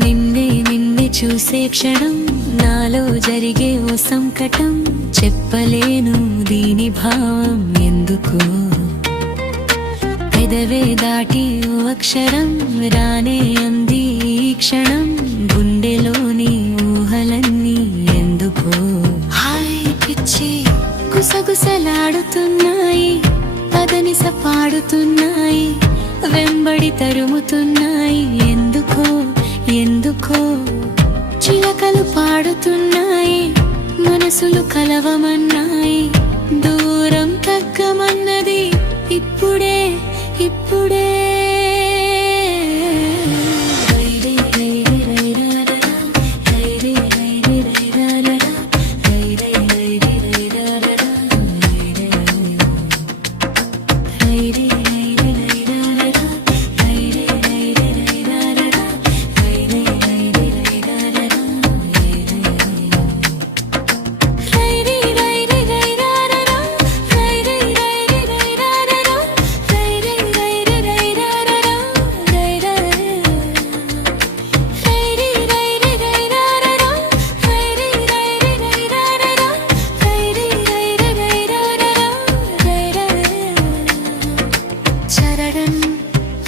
నిన్నే నిన్నే చూసే క్షణం నాలో జరిగే ఓ సంకటం చెప్పలేను దీని భావం ఎందుకు పెదవే దాటి ఓ అక్షరం రానే అంది ఈ క్షణం గుండెలోని ఊహలన్నీ ఎందుకు హాయ్ పిచ్చి గుసగుసలాడుతున్నాయి పదనిస పాడుతున్నాయి వెంబడి తరుముతున్నాయి ఎందుకో ఎందుకో చిలకలు పాడుతున్నాయి మనసులు కలవమన్నాయి దూరం తగ్గమన్నది ఇప్పుడే ఇప్పుడే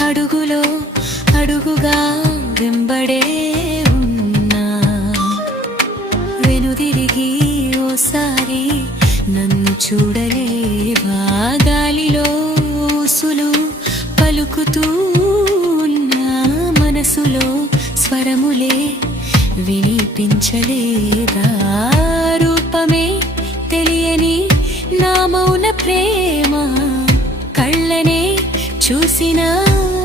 అడుగులో అడుగుగా వెంబడే ఉన్నా వెనుదిరిగి ఓసారి నన్ను చూడలేవా గాలిలో ఊసులు పలుకుతూ ఉన్నా మనసులో స్వరములే వినిపించలేదా రూపమే తెలియని నా మౌన ప్రేమ కళ్ళనే చూసిన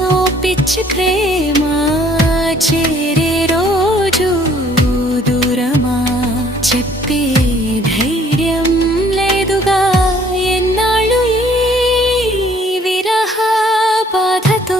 ఓ పిచ్చి ప్రేమ చేరే రోజు దూరమా చెప్పే ధైర్యం లేదుగా ఎన్నాళ్ళు ఈ విరహ బాధతో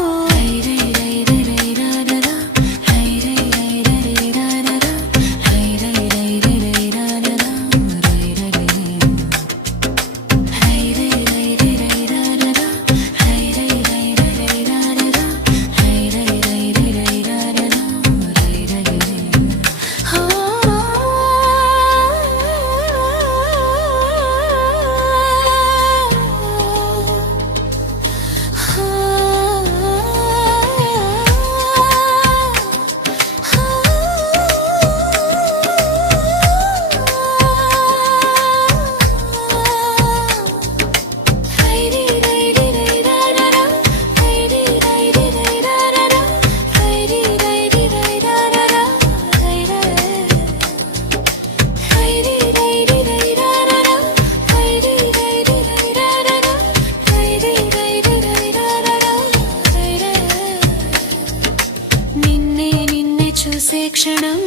చూసే క్షణం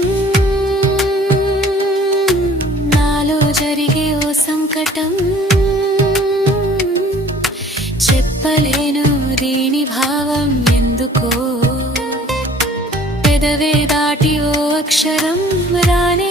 నాలో జరిగే ఓ సంకటం చెప్పలేను దీని భావం ఎందుకో పెదవే దాటి ఓ అక్షరం రానే